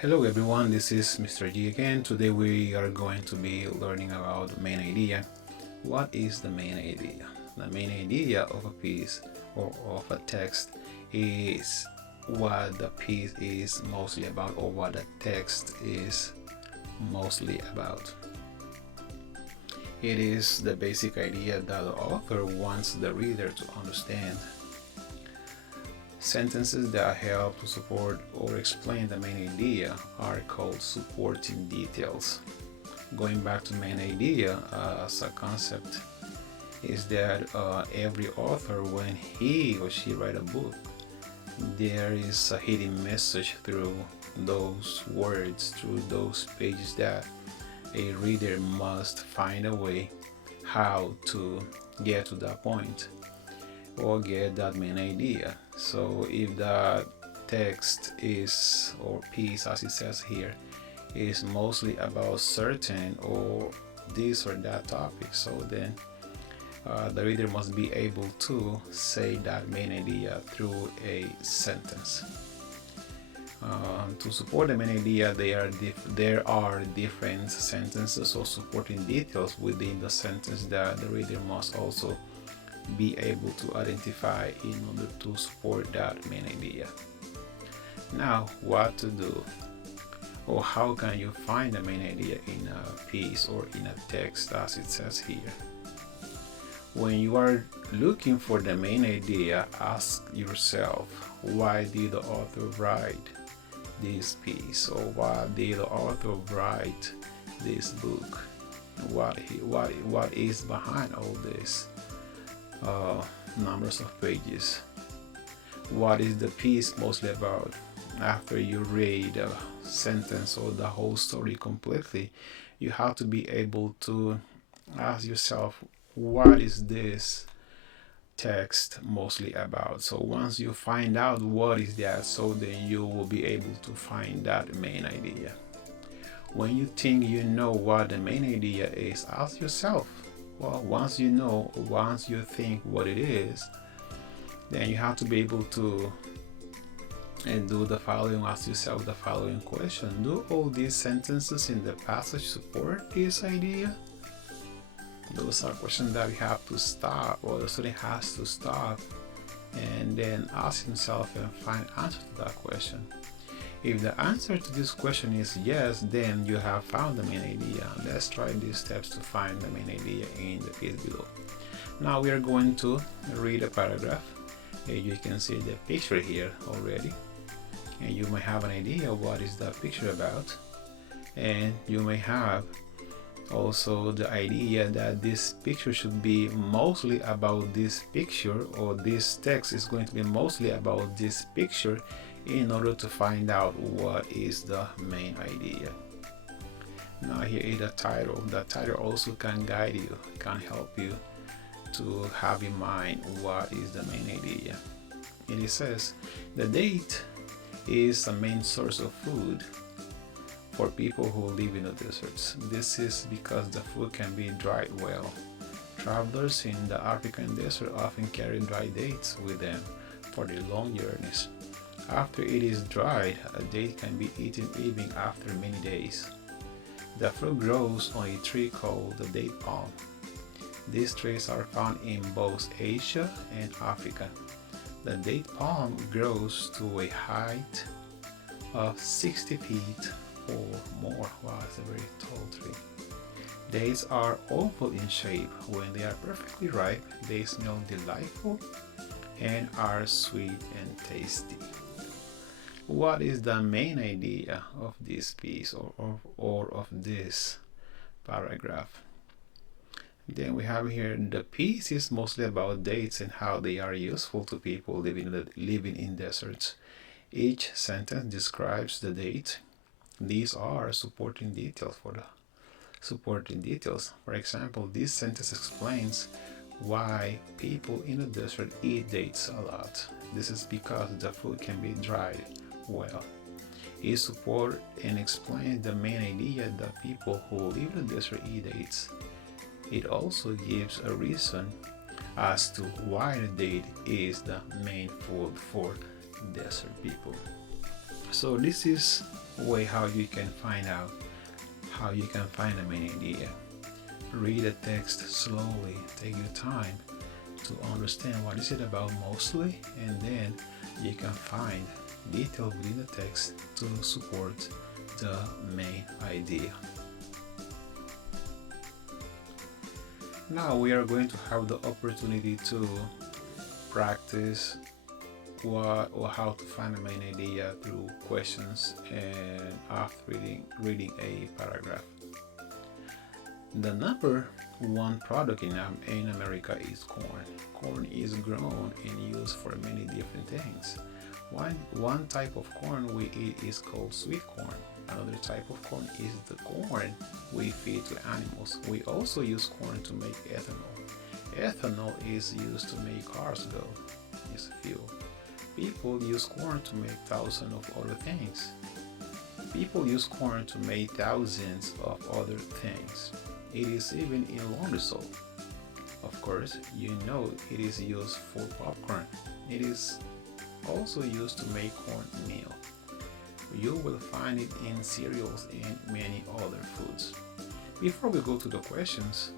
Hello everyone, this is Mr. G again. Today we are going to be learning about the main idea. What is the main idea? The main idea of a piece or of a text is what the piece is mostly about, or what the text is mostly about. It is the basic idea that the author wants the reader to understand. Sentences that help to support or explain the main idea are called supporting details. Going back to main idea as a concept is that every author, when he or she write a book, there is a hidden message through those words, through those pages, that a reader must find a way how to get to that point or get that main idea. So if the text is, or piece as it says here, is mostly about certain or this or that topic, so then the reader must be able to say that main idea through a sentence. To support the main idea, there are different sentences or supporting details within the sentence that the reader must also be able to identify in order to support that main idea. Now, what to do, or how can you find the main idea in a piece or in a text as it says here? When you are looking for the main idea, ask yourself, why did the author write this piece, or why did the author write this book? What is behind all this numbers of pages? What is the piece mostly about? After you read a sentence or the whole story completely, you have to be able to ask yourself, what is this text mostly about? So once you find out what is that, so then you will be able to find that main idea. When you think you know what the main idea is, ask yourself, well, once you think what it is, then you have to be able to do the following. Ask yourself the following question: do all these sentences in the passage support this idea? Those are questions that we have to stop, or the student has to stop and then ask himself and find answer to that question. If the answer to this question is yes, then you have found the main idea. Let's try these steps to find the main idea in the page below. Now we are going to read a paragraph. You can see the picture here already, and you may have an idea of what is the picture about, and you may have also the idea that this picture should be mostly about this picture, or this text is going to be mostly about this picture, in order to find out what is the main idea. Now here is the title. The title also can guide you, can help you to have in mind what is the main idea. And it says, the date is the main source of food for people who live in the deserts. This is because the food can be dried well. Travelers in the African desert often carry dry dates with them for their long journeys. After it is dried, a date can be eaten even after many days. The fruit grows on a tree called the date palm. These trees are found in both Asia and Africa. The date palm grows to a height of 60 feet or more. Wow, it's a very tall tree. Dates are oval in shape. When they are perfectly ripe, they smell delightful and are sweet and tasty. What is the main idea of this piece, or of this paragraph? Then we have here, the piece is mostly about dates and how they are useful to people living in deserts. Each sentence describes the date. These are supporting details for the supporting details. For example, this sentence explains why people in the desert eat dates a lot. This is because the food can be dried well. It supports and explains the main idea that people who live in the desert eat dates. It also gives a reason as to why the date is the main food for desert people. So this is way how you can find out, how you can find a main idea. Read the text slowly, take your time to understand what is it about mostly, and then you can find detail within the text to support the main idea. Now we are going to have the opportunity to practice what or how to find a main idea through questions and after reading a paragraph. The number one product in America is corn. Corn is grown and used for many different things. One type of corn we eat is called sweet corn. Another type of corn is the corn we feed to animals. We also use corn to make ethanol. Ethanol is used to make cars go. It's fuel. People use corn to make thousands of other things. People use corn to make thousands of other things. It is even in laundry soap. Of course, you know it is used for popcorn. It is also used to make cornmeal. You will find it in cereals and many other foods. Before we go to the questions,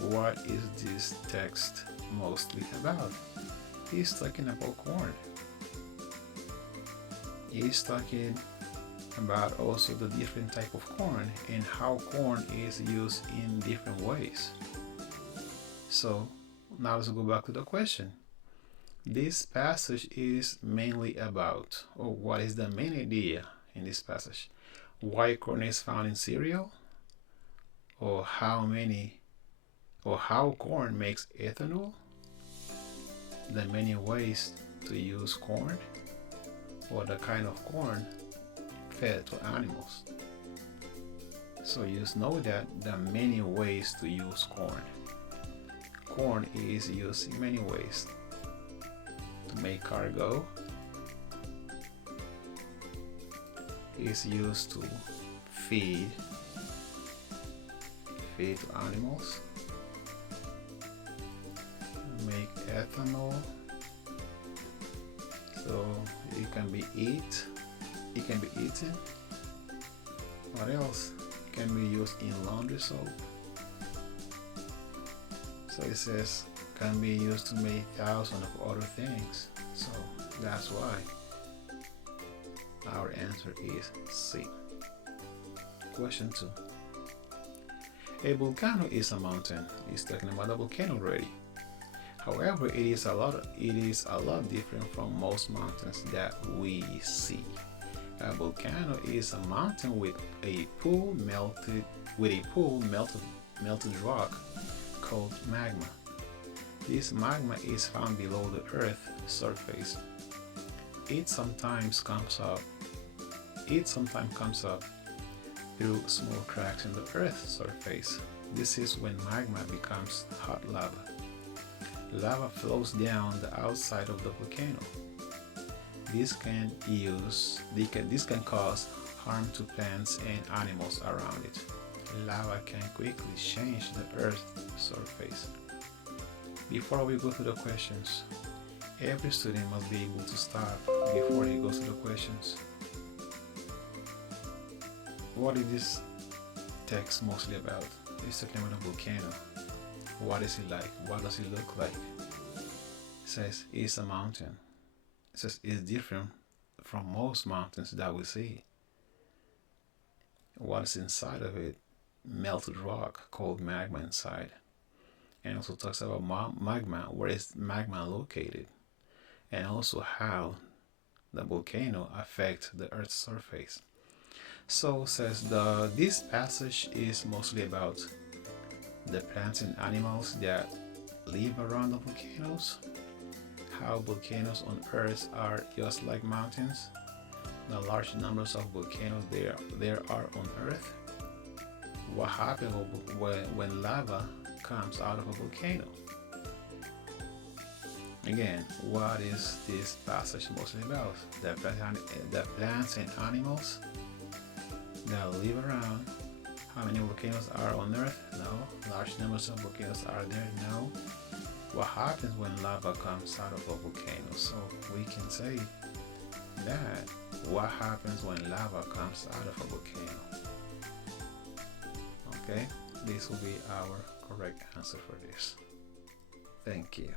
what is this text mostly about? He's talking about corn. He's talking about also the different type of corn and how corn is used in different ways. So now let's go back to the question. This passage is mainly about, or what is the main idea in this passage? Why corn is found in cereal, or how corn makes ethanol, the many ways to use corn, or the kind of corn fed to animals. So you just know that there are many ways to use corn. Corn is used in many ways to make cargo. It's used to feed to animals, make ethanol, so it can be eaten. What else? It can be used in laundry soap. So it says can be used to make thousands of other things. So that's why our answer is C. Question 2. A volcano is a mountain. He's talking about a volcano already. However, it is a lot different from most mountains that we see. A volcano is a mountain with a pool melted rock called magma. This magma is found below the Earth's surface. It sometimes comes up through small cracks in the Earth's surface. This is when magma becomes hot lava. Lava flows down the outside of the volcano. This can cause harm to plants and animals around it. Lava can quickly change the Earth's surface. Before we go to the questions, every student must be able to stop before he goes to the questions. What is this text mostly about? It's talking about a volcano. What is it like? What does it look like? It says it's a mountain. It says it's different from most mountains that we see. What's inside of it? Melted rock called magma inside. And also talks about magma, where is magma located, and also how the volcano affects the Earth's surface. So says this passage is mostly about the plants and animals that live around the volcanoes, how volcanoes on Earth are just like mountains, the large numbers of volcanoes there are on Earth, what happens when lava comes out of a volcano. Again, what is this passage mostly about? The plants and animals that live around. How many volcanoes are on Earth? No. Large numbers of volcanoes are there? No. What happens when lava comes out of a volcano? So we can say that What happens when lava comes out of a volcano? Okay, this will be our correct answer for this. Thank you.